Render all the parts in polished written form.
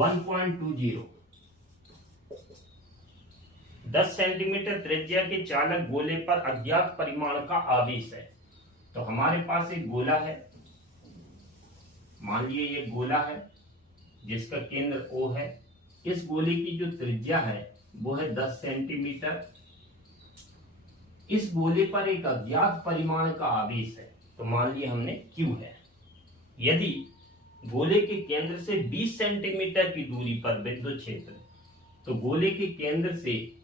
1.20 10 centimetre त्रिज्या के चालक गोले पर अज्ञात परिमाण का आवेश है। तो हमारे पास एक गोला है, मान लीजिए ये गोला है जिसका केंद्र O है। इस गोले की जो त्रिज्या है वो है 10 सेंटीमीटर। इस गोले पर एक अज्ञात परिमाण का आवेश है, तो मान लिया हमने Q है। यदि गोले के केंद्र से 20 सेंटीमीटर की दूरी पर विद्युत क्षेत्र, तो गोले के केंद्र से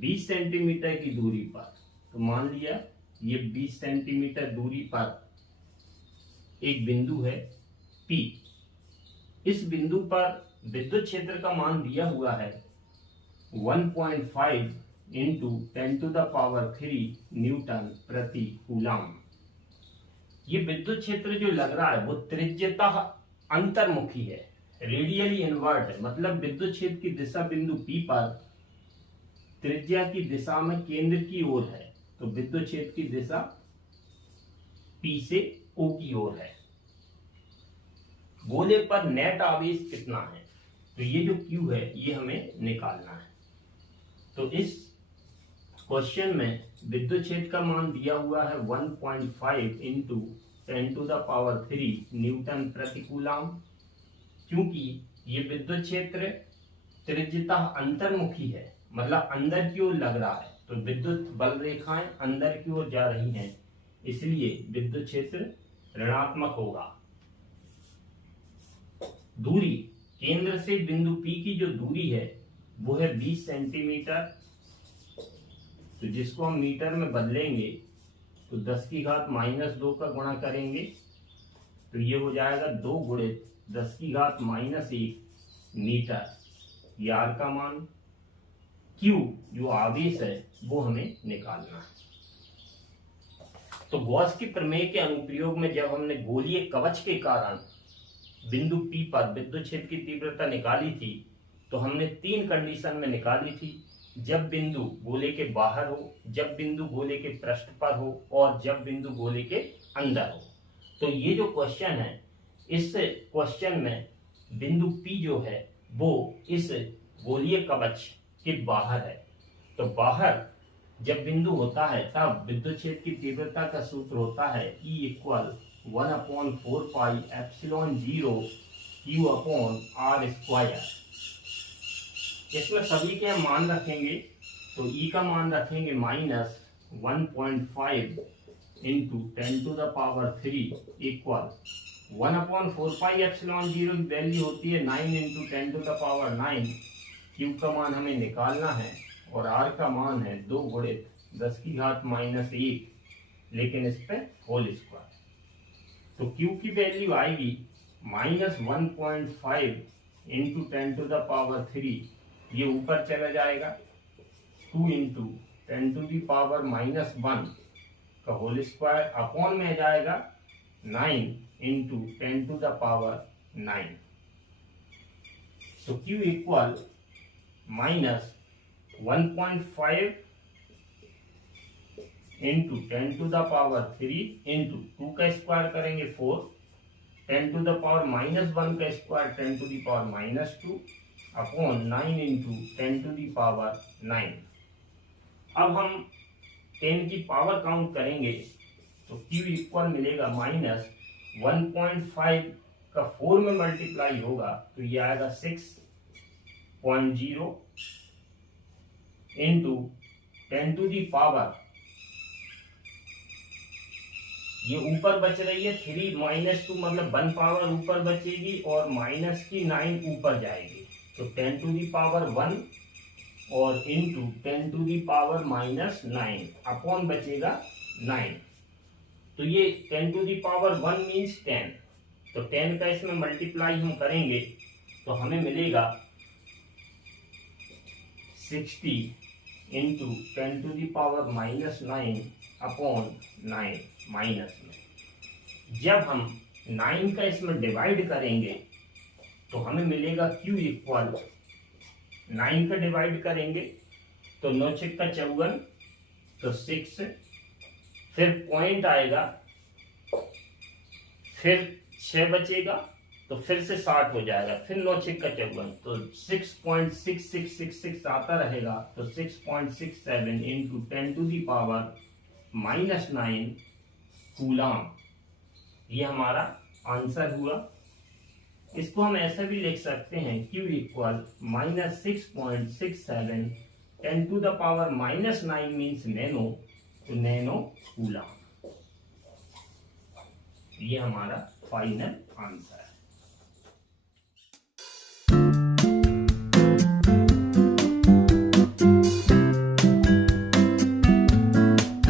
20 सेंटीमीटर की दूरी पर, तो मान लिया ये 20 सेंटीमीटर दूरी पर एक बिंदु है P। इस बिंदु पर विद्युत क्षेत्र का मान दिया हुआ है 1.5 इंटू 10⁻³ न्यूटन प्रति कूलम। ये विद्युत क्षेत्र जो लग रहा है वो त्रिज्यतः अंतर्मुखी है, रेडियली इनवर्ट है। मतलब विद्युत क्षेत्र की दिशा बिंदु P पर त्रिज्या की दिशा में केंद्र की ओर है, तो विद्युत क्षेत्र की दिशा P से O की ओर है। गोले पर नेट आवेश कितना है, तो ये जो Q है ये हमें निकालना है। तो इस क्वेश्चन में विद्युत क्षेत्र का मान दिया हुआ है 1.5 इंटू 10⁻³ न्यूटन प्रति कूलम। क्योंकि ये विद्युत क्षेत्र त्रिज्यतः अंतर्मुखी है, मतलब अंदर की ओर लग रहा है, तो विद्युत बल रेखाएं अंदर की ओर जा रही हैं, इसलिए विद्युत क्षेत्र ऋणात्मक होगा। दूरी केंद्र से बिंदु P की जो दूरी है वो है 20 सेंटीमीटर। तो जिसको हम मीटर में बदलेंगे तो 10⁻² का गुणा करेंगे, तो ये हो जाएगा 2 गुणित 10⁻⁻1 मीटर। ये R का मान। Q जो आवेश है वो हमें निकालना है। तो गॉस की प्रमेय के अनुप्रयोग में जब हमने गोलीय कवच के कारण बिंदु P पर विद्युत क्षेत्र की तीव्रता निकाली थी, तो हमने 3 कंडीशन में निकाली थी। जब बिंदु गोले के बाहर हो, जब बिंदु गोले के पृष्ठ पर हो, और जब बिंदु गोले के अंदर हो। तो ये जो क्वेश्चन है, इस क्वेश्चन में बिंदु P जो है वो इस गोलीय कवच के बाहर है। तो बाहर जब बिंदु होता है तब विद्युत क्षेत्र की तीव्रता का सूत्र होता है E = 1/4πε0 Q/r²। इसमें सभी के हम मान रखेंगे, तो E का मान रखेंगे -1.5 इंटू 10⁻³ इक्वल 1/4πε0 की वैल्यू होती है 9 इंटू 10⁹। Q का मान हमें निकालना है और R का मान है 2 गुणित 10⁻⁻1, लेकिन इस पे होल स्क्वायर। तो Q की वैल्यू आएगी -1.5 इंटू 10⁻³, ये ऊपर चला जाएगा 2 इंटू 10⁻⁻1 का होल स्क्वायर अपॉन में जाएगा 9 इंटू 10⁻⁹। तो Q इक्वल -1.5 इंटू 10⁻³ इंटू 2 का स्क्वायर करेंगे 4, 10⁻⁻1 का स्क्वायर 10⁻⁻2 अपॉन 9 इंटू 10⁻⁹। अब हम 10 की पावर काउंट करेंगे तो Q इक्वल मिलेगा -1.5 का 4 में मल्टीप्लाई होगा, तो ये आएगा 6.0 इंटू 10⁻, ये ऊपर बच रही है 3 -2, मतलब 1 पावर ऊपर बचेगी और माइनस की 9 ऊपर जाएगी, तो 10⁻1 और इंटू 10⁻⁻9 अपॉन बचेगा 9। तो ये 10⁻1 मीन्स 10, तो 10 का इसमें मल्टीप्लाई हम करेंगे तो हमें मिलेगा 60 इंटू 10⁻⁻9 अपॉन 9 माइनस में। जब हम 9 का इसमें डिवाइड करेंगे तो हमें मिलेगा Q इक्वल 9 का डिवाइड करेंगे तो 9 × 54, तो 6, फिर पॉइंट आएगा, फिर 6 बचेगा तो फिर से 60 हो जाएगा, फिर 9 6 का 54, तो 6.6666 आता रहेगा, तो 6.67 इंटू 10⁻⁻⁹ कूलाम, ये हमारा आंसर हुआ। इसको हम ऐसा भी लिख सकते हैं, Q इक्वल -6.67 10⁻⁻⁹ मीन्स नैनो, तो नैनो कूलाम, ये हमारा फाइनल आंसर है।